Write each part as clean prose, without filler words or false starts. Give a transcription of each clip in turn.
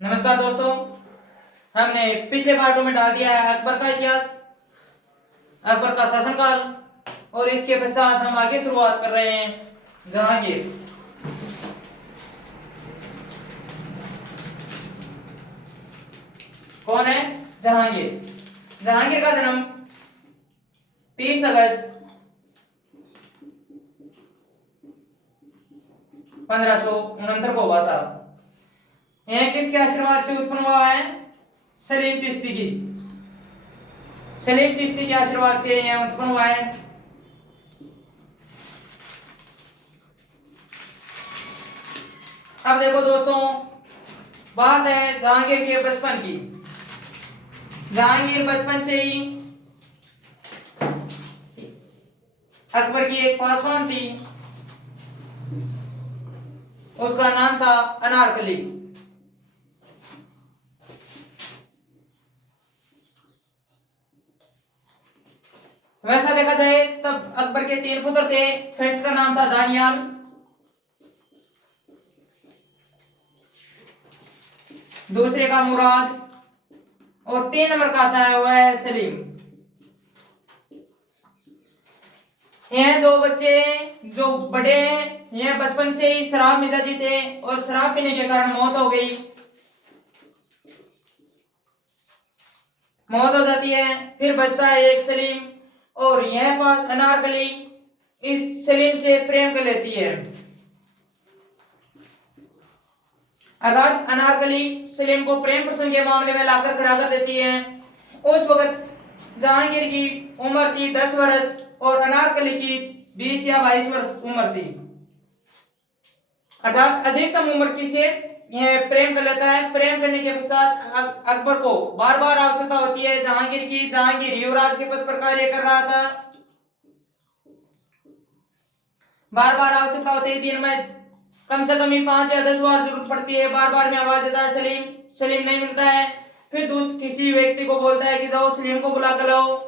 नमस्कार दोस्तों। हमने पिछले पार्टों में डाल दिया है अकबर का इतिहास, अकबर का शासनकाल, और इसके पश्चात हम आगे शुरुआत कर रहे हैं जहांगीर। कौन है? जहांगीर। जहांगीर का जन्म 30 अगस्त 1569 को हुआ था। यह किसके आशीर्वाद से उत्पन्न हुआ है? सलीम चिश्ती की। सलीम चिश्ती के आशीर्वाद से यह उत्पन्न हुआ है। अब देखो दोस्तों, बात है जहांगीर के बचपन की। जहांगीर बचपन से ही अकबर की एक पासवान थी, उसका नाम था अनारकली। वैसा देखा जाए तब अकबर के 3 पुत्र थे। फर्स्ट का नाम था दानियाल, दूसरे का मुराद, और 3 नंबर का आता है वह है सलीम। यह 2 बच्चे जो बड़े हैं, यह बचपन से ही शराब मिजाजी थे और शराब पीने के कारण मौत हो गई। मौत हो जाती है। फिर बचता है एक सलीम, और यह बात अनारकली इस सलीम से प्रेम कर लेती है। अर्थात अनारकली सलीम को प्रेम प्रसंग के मामले में लाकर खड़ा कर देती है। उस वक्त जहांगीर की उम्र थी 10 वर्ष और अनारकली की 20 या 22 वर्ष उम्र थी। अर्थात अधिकतम उम्र की से यह प्रेम कर लेता है। प्रेम करने के पश्चात अकबर को बार बार आवश्यकता होती है जहांगीर की। जहांगीर युवराज के पद पर कार्य कर रहा था। बार बार आवश्यकता होती है, दिन में कम से कम ही 5 या 10 बार जरूरत पड़ती है। बार बार में आवाज देता है सलीम, सलीम नहीं मिलता है। फिर किसी व्यक्ति को बोलता है कि जाओ सलीम को बुला कर लाओ।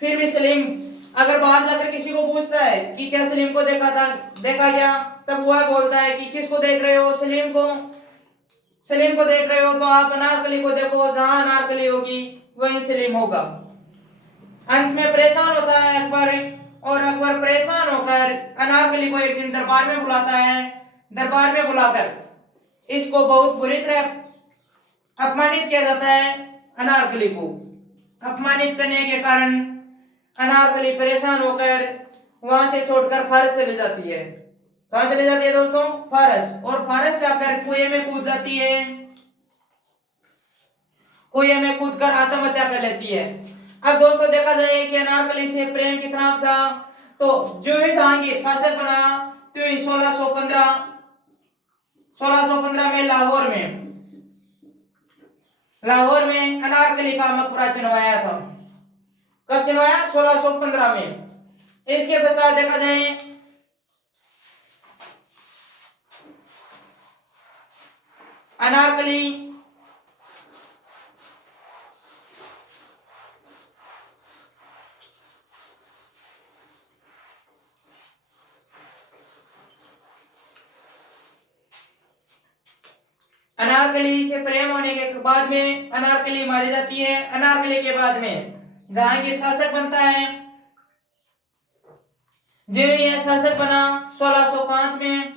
फिर भी सलीम अगर बाहर जाकर किसी को पूछता है कि क्या सलीम को देखा गया, तब वह बोलता है कि किसको देख रहे हो? सलीम को। सलीम को देख रहे हो तो आप अनारकली को देखो, जहां अनारकली होगी वहीं सलीम होगा। अंत में परेशान होता है अकबर, और अकबर परेशान होकर अनारकली को एक दिन दरबार में बुलाता है। दरबार में बुलाकर इसको बहुत बुरी तरह अपमानित किया जाता है। अनारकली को अपमानित करने के कारण अनारकली परेशान होकर वहां से छोड़कर फारस चली जाती है। कहां चली जाती है दोस्तों? फारस। और फारस जाकर कुएं में कूद जाती है। कुएं में कूदकर आत्महत्या कर लेती है। अब दोस्तों देखा जाए कि अनारकली से प्रेम कितना था, तो जो ही जहांगीर शासक बना तो 1615 में लाहौर में अनारकली का मकबरा चुनवाया था। कब चुनवाया? 1615 में। इसके पश्चात देखा जाए अनारकली अनारकली से प्रेम होने के बाद में अनारकली मारी जाती है। अनारकली के बाद में जहांगीर शासक बनता है। जो यह शासक बना 1605 में,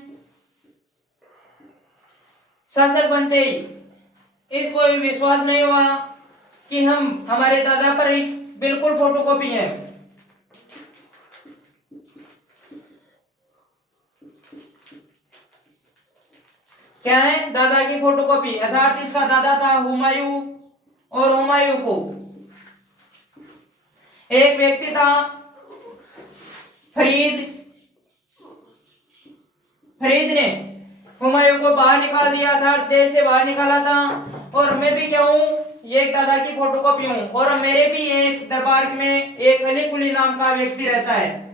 शासक बनते ही इसको विश्वास नहीं हुआ कि हम हमारे दादा पर ही बिल्कुल फोटोकॉपी है। क्या है? दादा की फोटोकॉपी। अर्थात इसका दादा था हुमायूं, और हुमायूं को एक व्यक्ति था फरीद। फरीद ने हुमायूं को बाहर निकाल दिया था, देश से बाहर निकाला था। और मैं भी क्या हूं? ये एक दादा की फोटोकॉपी हूं। और मेरे भी एक दरबार में एक अली कुली नाम का व्यक्ति रहता है,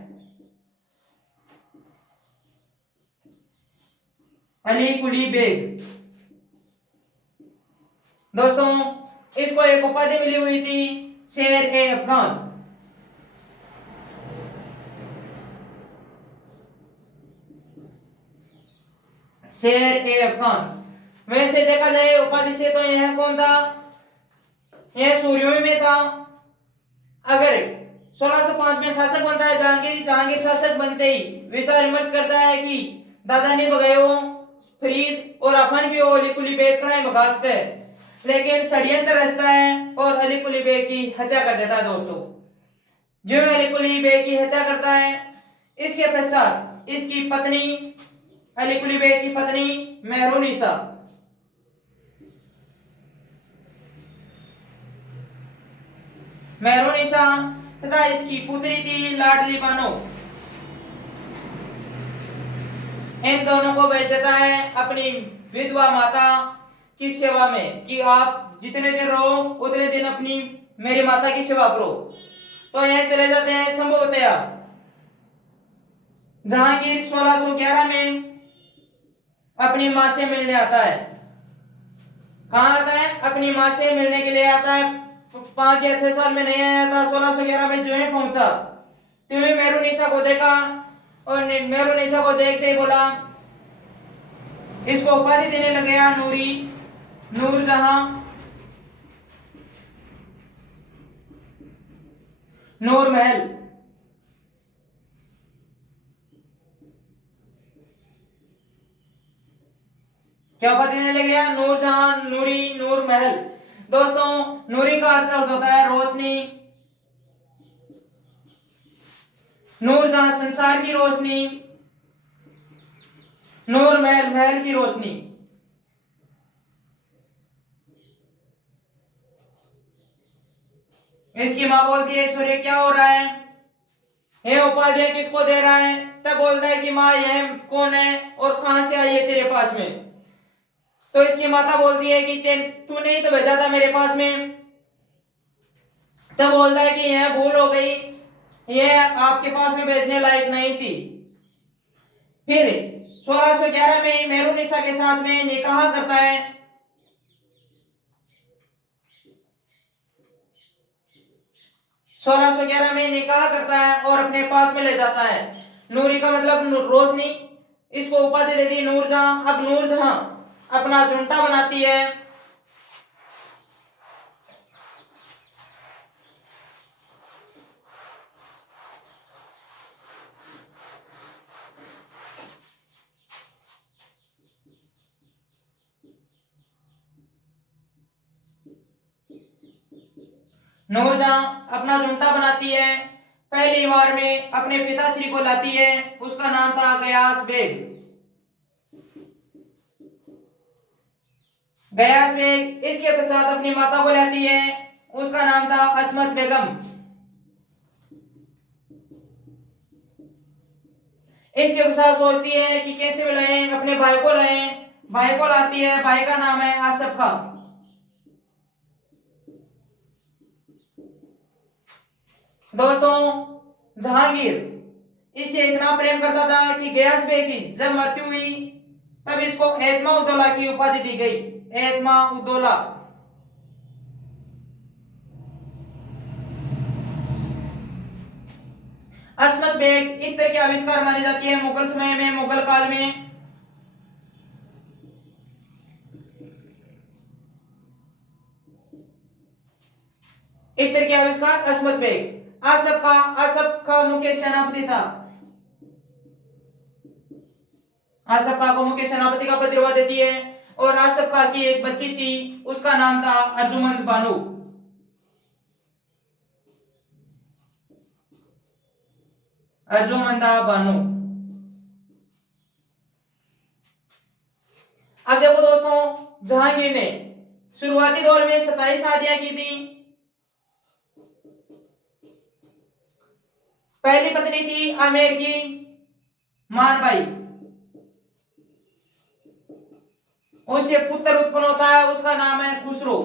अली कुली बेग। दोस्तों इसको एक उपाधि मिली हुई थी, शेर ए अफगान। शेर ए अफगान। वैसे देखा जाए उपाधि से तो यह कौन था, यह सूर्यों में था। अगर 1605 में शासक बनता है जहांगीर, जहांगीर शासक बनते ही विचार विमर्श करता है कि दादा ने भगायो फरीद और अपन भी अली कुली बेग कड़ाई बगास पे, लेकिन षड्यंत्र रचता है और अली कुली बेग की हत्या कर देता है दोस्तों। जो अली कुली बेग की हत्या करता है, इसके पश्चात इसकी पत्नी अली कुली बेग की पत्नी मेहरुनिसा मेहरुनिसा तथा इसकी पुत्री थी लाडली बानो, इन दोनों को भेज देता है अपनी विधवा माता की सेवा में कि आप जितने दिन रहो उतने दिन अपनी मेरी माता की सेवा करो। तो यह चले जाते हैं संभवतया जहांगीर 1611 में अपनी मां से मिलने आता है। कहाँ आता है? अपनी मां से मिलने के लिए आता है। 5 या 6 साल में नहीं आया था। 1611 में जो है पहुंचा तो मेहरुनिसा को देखा और मेहरुनिसा को देखते ही बोला, इसको उपाधि देने लग गया नूरी, नूरजहां, नूर महल। क्या उपाधि देने लग गया? नूरजहां, नूरी, नूर महल। दोस्तों नूरी का अर्थ होता है रोशनी, नूरजहां संसार की रोशनी, नूर महल महल की रोशनी। इसकी मां बोलती है सूर्य क्या हो रहा है, ये उपाधि किसको दे रहा है? तब बोलता है कि मां यह कौन है और कहां से आई है तेरे पास में? तो इसकी माता बोलती है कि तूने ही तो भेजा था मेरे पास में। तब बोलता है कि यह भूल हो गई, यह आपके पास में भेजने लायक नहीं थी। फिर 1611 में मेहरुनिसा के साथ में निकाह करता है। 1611 में निकाह करता है और अपने पास में ले जाता है। नूरी का मतलब रोशनी, इसको उपाधि दे दी नूरजहां। अब नूरजहां अपना झुंडा बनाती है। नूरजहां अपना झुंडा बनाती है। पहली बार में अपने पिताश्री को लाती है, उसका नाम था गयास बेग। गयास बेग। इसके पश्चात अपनी माता को लाती है, उसका नाम था अस्मत बेगम। इसके पश्चात सोचती है कि कैसे भी लाएं, अपने भाई को लाएं। भाई को लाती है, भाई का नाम है आसफ खां। दोस्तों जहांगीर इससे इतना प्रेम करता था कि गयास बेग की जब मृत्यु हुई तब इसको एतमा उद्दौला की उपाधि दी गई। एतमा उद्दौला। अस्मत बेग इत्र की आविष्कार मानी जाती है मुगल समय में, मुगल काल में। इत्र की आविष्कार अस्मत बेग। आसफ का मुख्य सेनापति था। आसफ खां को मुख्य सेनापति का पद दिलवा देती है और आसफ खां की एक बच्ची थी, उसका नाम था अर्जुमंद बानो। अर्जुमंदा बानो। अब देखो दोस्तों जहांगीर ने शुरुआती दौर में 27 शादियां की थी। पहली पत्नी थी आमेर की मानबाई, उससे पुत्र उत्पन्न होता है, उसका नाम है खुसरो।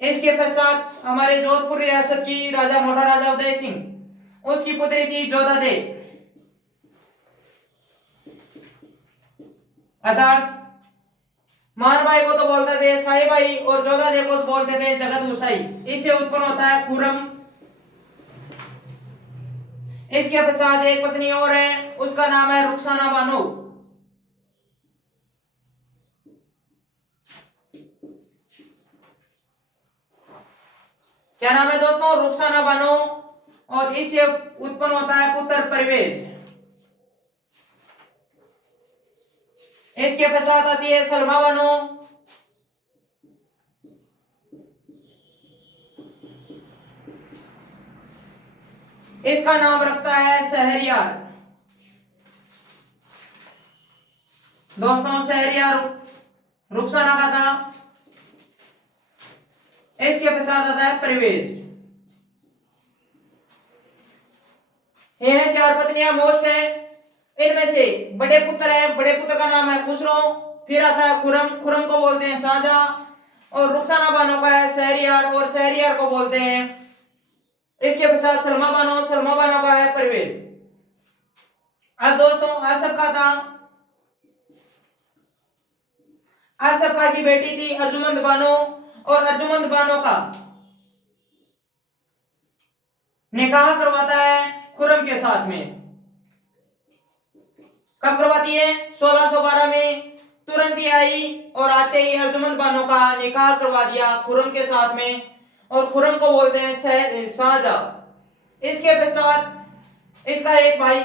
इसके पश्चात हमारे जोधपुर रियासत की राजा मोटा राजा उदय सिंह, उसकी पुत्री थी जोधा दे। अर्थात मानबाई को तो बोलते थे साईबाई और जोधा दे को तो बोलते थे जगत गुसाई। इससे उत्पन्न होता है खुरम। इसके पश्चात एक पत्नी और है, उसका नाम है रुखसाना बानो। क्या नाम है दोस्तों? रुखसाना बानो। और इससे उत्पन्न होता है पुत्र परवेज। इसके पश्चात आती है सलमा बानो। इसका नाम रखता है शहरयार। दोस्तों शहरयार रुखसाना का था। इसके पश्चात आता है परवेज। ये है चार पत्नियां मोस्ट है। इनमें से बड़े पुत्र है, बड़े पुत्र का नाम है खुसरो। फिर आता है खुरम, खुरम को बोलते हैं शाहजहां। और रुखसाना बानो का है शहरयार, और शहरयार को बोलते हैं। इसके पश्चात सलमा बानो, सलमा बानो का है परवेज। अब दोस्तों आसफ का था। आसफ का की बेटी थी अर्जुमंद बानो, और अर्जुमंद बानो का निकाह करवाता है खुरम के साथ में। कब करवाती है? 1612 में। तुरंत ही आई और आते ही अर्जुमंद बानो का निकाह करवा दिया खुरम के साथ में, और खुरम को बोलते हैं शाहजहां। इसके पश्चात इसका एक भाई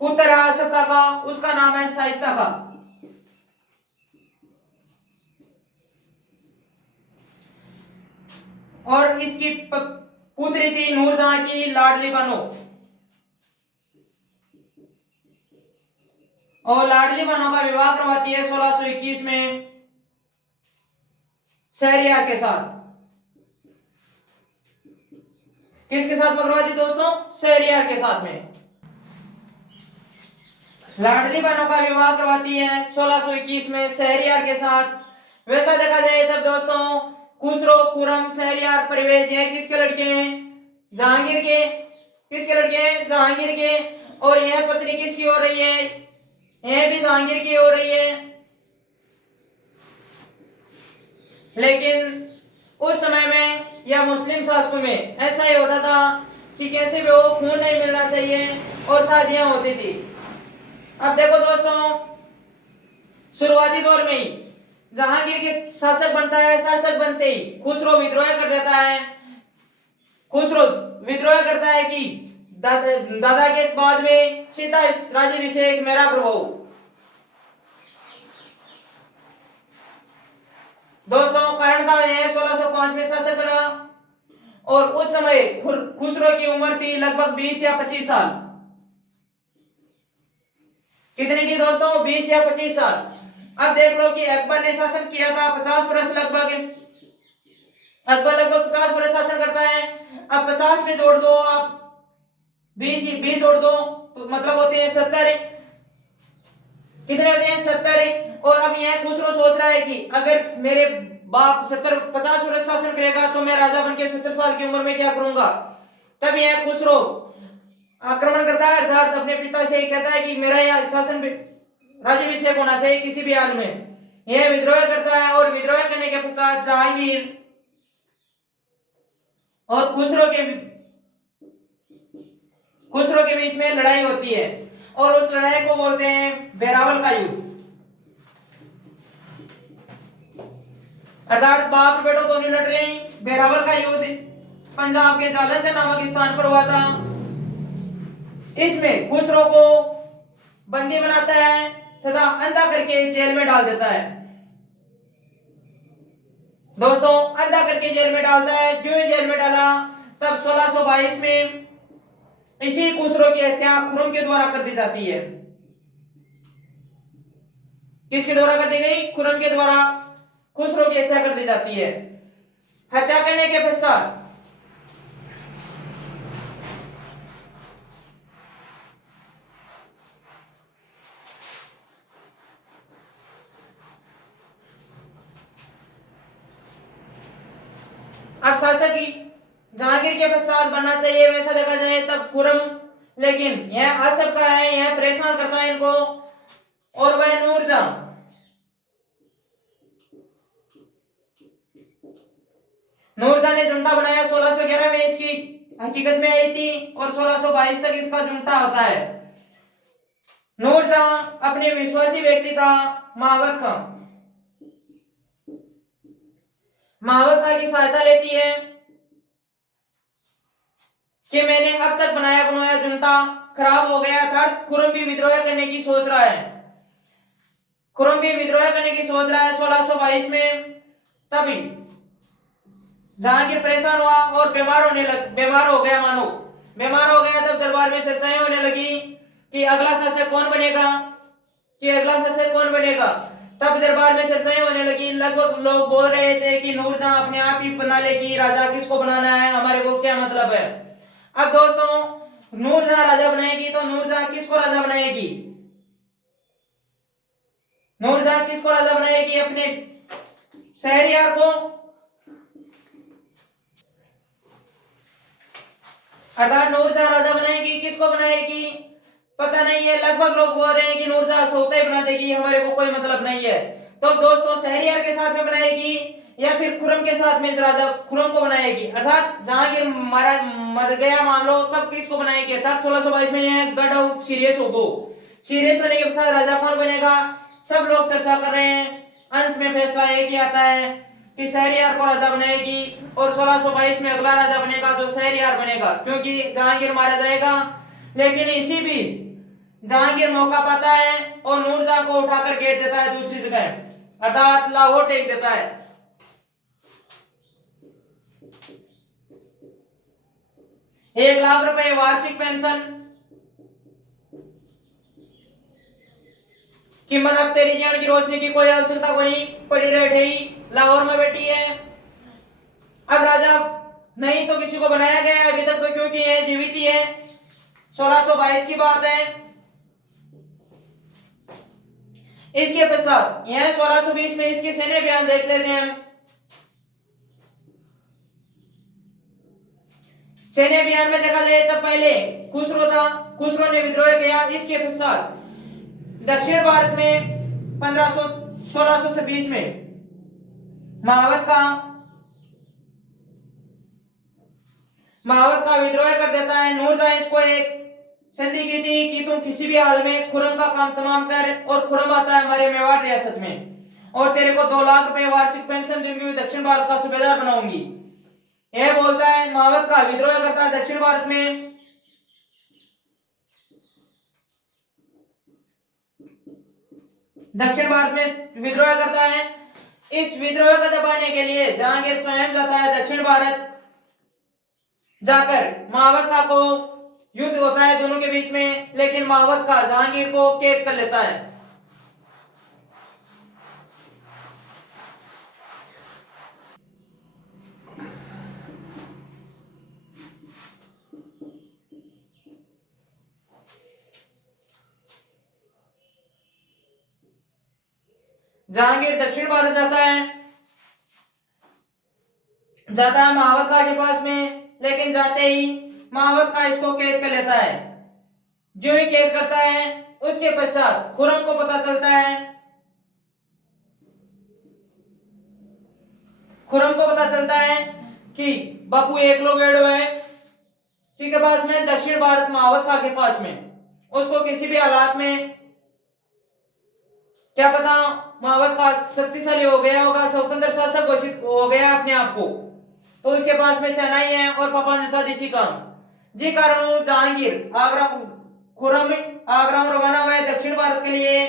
पुत्र है आसफ का, उसका नाम है शाइस्ता का। और इसकी पुत्री थी नूरजहां की लाडली बानो। और लाडली बानो का विवाह करवाती है 1621 में शहरयार के साथ। किसके साथ करवाती दोस्तों? शहरयार के साथ में। लाडली बानो का विवाह करवाती है 1621 में शहरयार के साथ। वैसा देखा जाए तब दोस्तों खुसरो, खुरम, शहरयार, परवेज ये किसके लड़के हैं? जहांगीर के। किसके लड़के हैं? जहांगीर के। और यह पत्नी किसकी हो रही है? यह भी जहांगीर की हो रही है। लेकिन उस समय में या मुस्लिम शासकों में ऐसा ही होता था कि कैसे भी हो खून नहीं मिलना चाहिए और शादियां होती थी। अब देखो दोस्तों शुरुआती दौर में ही जहांगीर के शासक बनता है। शासक बनते ही खुसरो विद्रोह कर देता है। खुसरो विद्रोह करता है कि दादा के बाद में सीधा राज्याभिषेक मेरा प्रभु। दोस्तों कारण था यह 1605 में शासक बना, और उस समय खुसरो की उम्र थी लगभग 20 या 25 साल। कितनी थी दोस्तों? 20 या 25 साल। अब देख लो कि अकबर ने शासन किया था 50 वर्ष लगभग। अकबर लगभग 50 वर्ष शासन करता है। अब 50 में जोड़ दो आप 20 जोड़ दो तो मतलब होते हैं 70। कितने होते हैं? 70। और अब यह खुसरो सोच रहा है कि अगर मेरे बाप 50 वर्ष शासन करेगा तो मैं राजा बनके 70 साल की उम्र में क्या करूंगा। तब यह खुसरो आक्रमण करता है, अर्थात अपने पिता से कहता है कि मेरा यह शासन राज्याभिषेक होना चाहिए किसी भी हाल में। यह विद्रोह करता है, और विद्रोह करने के पश्चात जहांगीर और खुसरो के बीच में लड़ाई होती है, और उस लड़ाई को बोलते हैं बेरावल का युद्ध। अर्थात बाप बेटो दोनों लड़ रहे हैं। बेरावल का युद्ध पंजाब के जालंधर नामक स्थान पर हुआ था। इसमें खुसरो को बंदी बनाता है तथा अंधा करके जेल में डाल देता है। दोस्तों अंधा करके जेल में डालता है। जो ही जेल में डाला तब 1622 में इसी खुसरो की हत्या खुरम के द्वारा कर दी जाती है। किसके द्वारा कर दी गई? खुरम के द्वारा खुसरो की हत्या कर दी जाती है। हत्या करने के पश्चात अब शासक की जहांगीर के पश्चात बनना चाहिए वैसा देखा जाए तब खुरम, लेकिन यह आसफ का है, यह परेशान करता है इनको। और वह नूरजहां ने जुंटा बनाया 1611 में, इसकी हकीकत में आई थी, और 1622 तक इसका जुंटा होता है। नूरजहां अपने विश्वासी व्यक्ति था महावत खां। महावत खां की सहायता लेती है कि मैंने अब तक बनाया बनाया जुंटा खराब हो गया था। खुरम भी विद्रोह करने की सोच रहा है, खुरम भी विद्रोह करने की सोच रहा है 1622 में। तभी जहांगीर परेशान हुआ और बीमार हो गया, मानो बीमार हो गया। तब दरबार में चर्चाएं होने लगी कि अगला शासक कौन बनेगा, कि अगला शासक कौन बनेगा। तब दरबार में चर्चाएं होने लगी। लगभग लोग बोल रहे थे कि नूरजहां अपने आप ही बना लेगी राजा, किसको बनाना है, हमारे को क्या मतलब है। अब दोस्तों नूरजहां राजा बनाएगी तो नूरजहां किसको राजा बनाएगी, नूरजहां किसको राजा बनाएगी, अपने शहरयार को। अर्थात नूरजहां राजा बनाएगी, किसको बनाएगी पता नहीं है। लगभग लोग बोल रहे हैं कि नूरजहां सोता ही बना देगी, हमारे को कोई मतलब नहीं है। तो दोस्तों शहरयार के साथ में बनाएगी या फिर खुरम के साथ में राजा खुरम को बनाएगी। अर्थात जहांगीर मर गया मान लो, तब किसको बनाएगी। अर्थात 1622 में गढ़ सीरियस होगो, सीरियस होने के साथ राजा कौन बनेगा, सब लोग चर्चा कर रहे हैं। अंत में फैसला एक ही आता है कि शहरयार को राजा बनाएगी और 1622 में अगला राजा बनेगा जो शहरयार बनेगा, क्योंकि जहांगीर मारा जाएगा। लेकिन इसी बीच जहांगीर मौका पाता है और नूरजहां को उठाकर गेट देता है दूसरी जगह, अर्थात लाहौर टेक देता है। 1 लाख रुपए वार्षिक पेंशन कि मतलब तेरी जीवन की रोशनी की कोई आवश्यकता को नहीं पड़ी, रहे लाहौर में बैठी है। अब राजा नहीं तो किसी को बनाया गया अभी तक तो, क्योंकि ये जीवित ही है। 1622 की बात है। इसके पश्चात यह 1620 में इसके सैन्य बयान देख लेते हैं हम। सैन्य बयान में देखा जाए तब पहले खुसरो था, खुसरो ने विद्रोह किया। इसके पश्चात दक्षिण भारत में 1626 में महावत का विद्रोह कर देता है। नूरजहां इसको एक संधि की थी कि तुम किसी भी हाल में खुरम का काम तमाम कर, और खुरम आता है हमारे मेवाड़ रियासत में, और तेरे को 2 लाख रुपए वार्षिक पेंशन दूंगी, दक्षिण भारत का सूबेदार बनाऊंगी। यह बोलता है, महावत का विद्रोह करता है दक्षिण भारत में। दक्षिण भारत में विद्रोह करता है। इस विद्रोह को दबाने के लिए जहांगीर स्वयं जाता है दक्षिण भारत। जाकर महावत का को युद्ध होता है दोनों के बीच में, लेकिन महावत का जहांगीर को कैद कर लेता है। जहांगीर दक्षिण भारत जाता है महावत का के पास में, लेकिन जाते ही महावत का इसको कैद कर लेता है। जो ही कैद करता है उसके पश्चात खुरम को पता चलता है, खुरम को पता चलता है कि बापू एकलव्य है के पास में, दक्षिण भारत महावत का के पास में। उसको किसी भी हालात में क्या पता महावत का शक्तिशाली हो गया होगा, स्वतंत्र शासक घोषित हो गया अपने आप को, तो उसके पास में सेनाई है और पापा जैसा देशी काम। जी कारण जहांगीर आगरा खुरम आगरा में रवाना हुआ है दक्षिण भारत के लिए।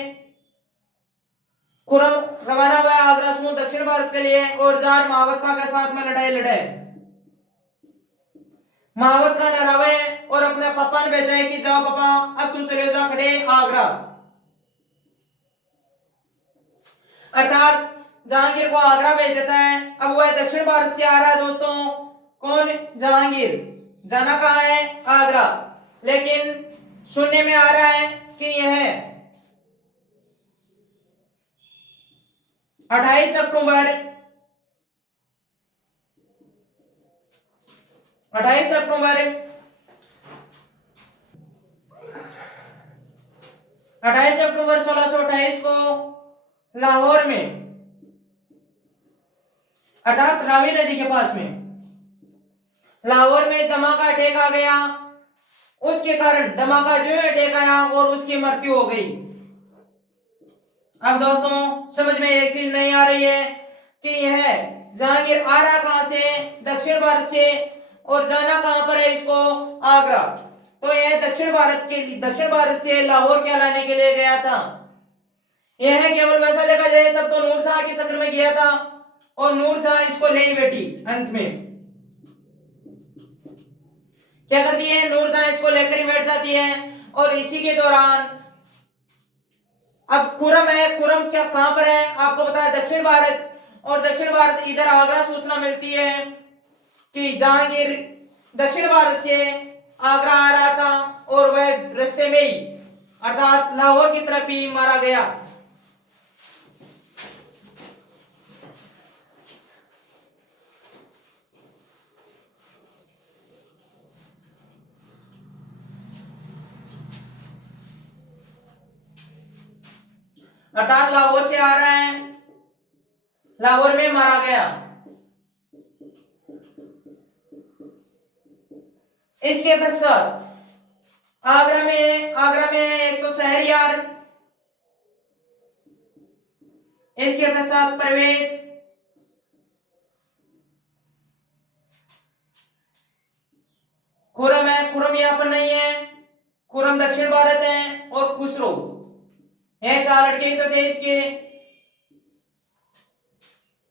खुरम रवाना हुआ आगरा से दक्षिण भारत के लिए और जार महावत का के साथ में लड़ाई लड़े। महावत का नरावे और अपने पापा ने भेजा है कि जाओ पापा अब तुम चले जाओ खड़े आगरा। अर्थात जहांगीर को आगरा भेज देता है। अब वह दक्षिण भारत से आ रहा है दोस्तों, कौन, जहांगीर। जाना कहाँ है, आगरा। लेकिन सुनने में आ रहा है कि यह 28 अक्टूबर 28 अक्टूबर 1628 को लाहौर में, अर्थात रावी नदी के पास में लाहौर में धमाका अटैक आ गया। उसके कारण धमाका जो अटैक आया और उसकी मृत्यु हो गई। अब दोस्तों समझ में एक चीज नहीं आ रही है कि यह जहांगीर आ रहा कहां से, दक्षिण भारत से, और जाना कहां पर है इसको, आगरा। तो यह दक्षिण भारत से लाहौर क्या लाने के लिए गया था। यह केवल वैसा देखा जाए तब तो नूर जहां के चक्र में गया था, और नूर जहां इसको ले ही बैठी, अंत में क्या करती है, नूर जहां इसको लेकर ही बैठ जाती है। और इसी के दौरान अब खुरम है, खुरम क्या कहां पर है आपको पता है, दक्षिण भारत, और दक्षिण भारत इधर आगरा सूचना मिलती है कि जहांगीर दक्षिण भारत से आगरा आ रहा था, और वह रास्ते में ही अर्थात लाहौर की तरफ ही मारा गया। अर्थात लाहौर से आ रहा है, लाहौर में मारा गया। इसके पश्चात आगरा में एक तो शहरयार, इसके पश्चात परवेज, खुरम है, खुरम यहां पर नहीं है, खुरम दक्षिण भारत है, और खुसरो, ये चार लड़के तो थे इसके,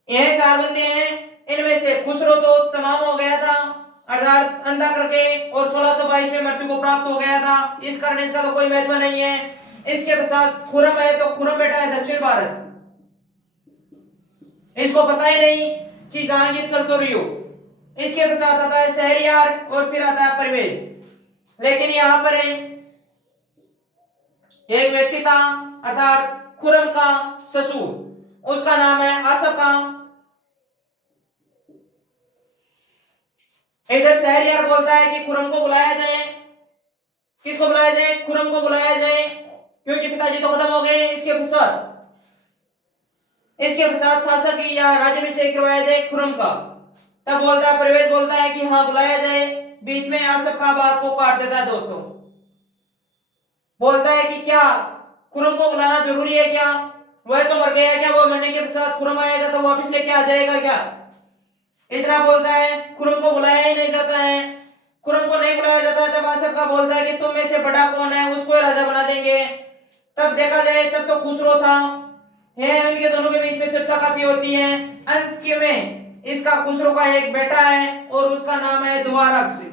ये चार बंदे हैं। इनमें से खुसरो तो तमाम हो गया था अर्थात अंधा करके, और 1622 में मृत्यु को प्राप्त हो गया था, इस कारण इसका तो कोई महत्व नहीं है। इसके पश्चात खुरम है, तो खुरम बेटा है दक्षिण भारत, इसको पता ही नहीं कि जहांगीर चल तो रही हो। इसके पश्चात आता है शहरयार, और फिर आता है परवेज। लेकिन यहां पर है एक व्यक्ति था अर्थात खुरम का ससुर, उसका नाम है आसफ खां। इधर शहरयार बोलता है कि खुरम को बुलाया जाए। किसको बुलाया जाए, खुरम को बुलाया जाए, क्योंकि पिताजी तो खत्म हो गए। इसके पश्चात शासक या राज्याभिषेक करवाया जाए खुरम का। तब बोलता है परवेज, बोलता है कि हाँ बुलाया जाए। बीच में आसफ खां बात को काट देता है दोस्तों, बोलता है कि क्या खुरम को बुलाना जरूरी है क्या, वह तो मर गया क्या, वो मरने के पश्चात खुरम आएगा तो वापस लेके आ जाएगा क्या। इतना बोलता है, खुरम को बुलाया ही नहीं जाता है। खुरम को नहीं बुलाया जाता है, तब आसफ खां बोलता है कि तुम में से बड़ा कौन है, उसको राजा बना देंगे। तब देखा जाए तब तो खुसरो था, है उनके दोनों के बीच में चर्चा काफी होती है। अंत में इसका खुसरो का एक बेटा है, और उसका नाम है दुआरबक्श।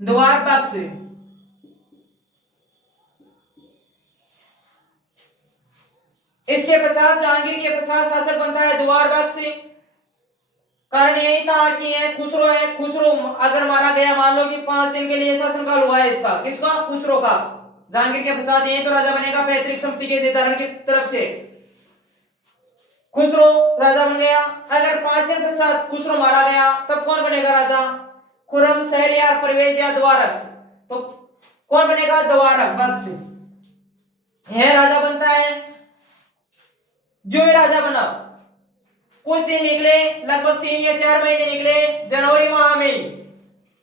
दुआरबक्श इसके पश्चात जहांगीर के पश्चात शासक बनता है दुआरबक्श। कारण यही था कि ये खुसरो है, खुसरो अगर मारा गया, मान लो कि 5 दिन के लिए शासनकाल हुआ है इसका, किसका, खुसरो का। जहांगीर के पश्चात यही तो राजा बनेगा पैतृक संपत्ति के निर्धारण की तरफ से। खुसरो राजा बन गया। अगर 5 दिन पश्चात खुसरो मारा गया, तब कौन बनेगा राजा, खुरम, शहरयार, परवेज या दुआरबक्श। तो कौन बनेगा, दुआरबक्श, यह राजा बनता है। जो ये राजा बना, कुछ दिन निकले, लगभग 3 या 4 महीने निकले। जनवरी माह में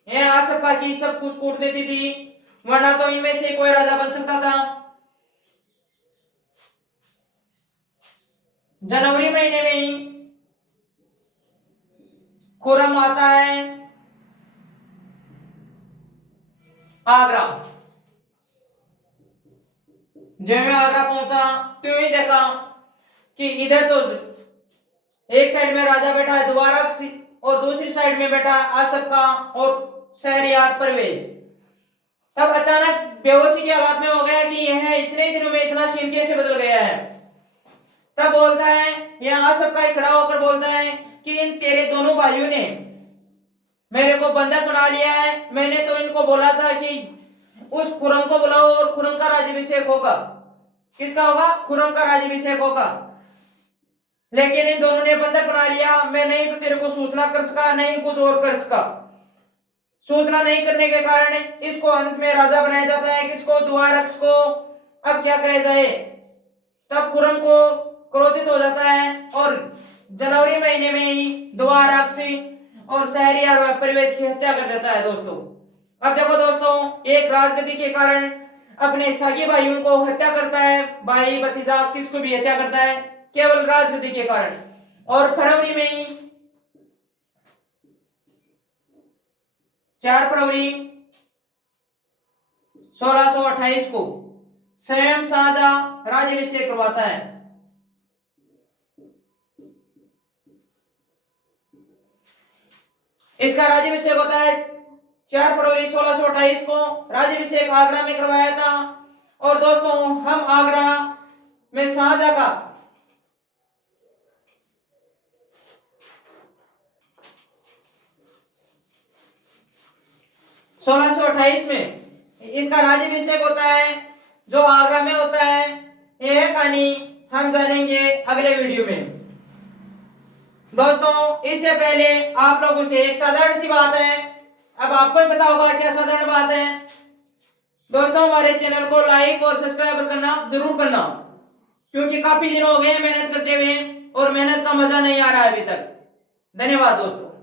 यह आसफ खां की सब कुछ कूटनीति थी, वरना तो इनमें से कोई राजा बन सकता था। जनवरी महीने में ही खुरम आता है आगरा। जब मैं आगरा पहुंचा तो ही देखा कि इधर तो एक साइड में राजा बैठा है दुआरबक्श, और दूसरी साइड में बैठा है आसफ खां और शहरयार, परवेज। तब अचानक बेहोशी की हालत में हो गया कि यह इतने दिनों में इतना सीन कैसे बदल गया है। तब बोलता है, यह आसफ खां खड़ा होकर बोलता है कि इन तेरे दोनों भाइयों ने मेरे को बंधक बना लिया है। मैंने तो इनको बोला था कि उस खुरम को बुलाओ और खुरम का राज्याभिषेक होगा। किसका होगा, खुरम का राज्याभिषेक होगा। लेकिन इन दोनों ने बंधक बना लिया। मैं नहीं तो तेरे को सूचना कर सका, नहीं कुछ और कर सका। सूचना नहीं करने के कारण इसको अंत में राजा बनाया जाता है, किसको, दुआरबक्श को। अब क्या कहा जाए, तब खुरम को क्रोधित हो जाता है, और जनवरी महीने में ही दुआरबक्श और शहरयार व परवेज की हत्या कर देता है दोस्तों। अब देखो दोस्तों, एक राजगद्दी के कारण अपने सगे भाइयों को हत्या करता है, भाई भतीजा किसको भी हत्या करता है, केवल राजगद्दी के कारण। और फरवरी में ही 4 फरवरी 1628 को स्वयं शाहजहां राज्याभिषेक करवाता है। इसका राज्याभिषेक होता है 4 फरवरी 1628 को। राज्याभिषेक आगरा में करवाया था। और दोस्तों हम आगरा में शाहजहां का 1628 में इसका राज्याभिषेक होता है जो आगरा में होता है। यह कहानी हम जानेंगे अगले वीडियो में। दोस्तों इससे पहले आप लोगों से एक साधारण सी बात है, अब आपको ही पता होगा क्या साधारण बात है। दोस्तों हमारे चैनल को लाइक और सब्सक्राइब करना जरूर करना, क्योंकि काफी दिन हो गए मेहनत करते हुए और मेहनत का मजा नहीं आ रहा है अभी तक। धन्यवाद दोस्तों।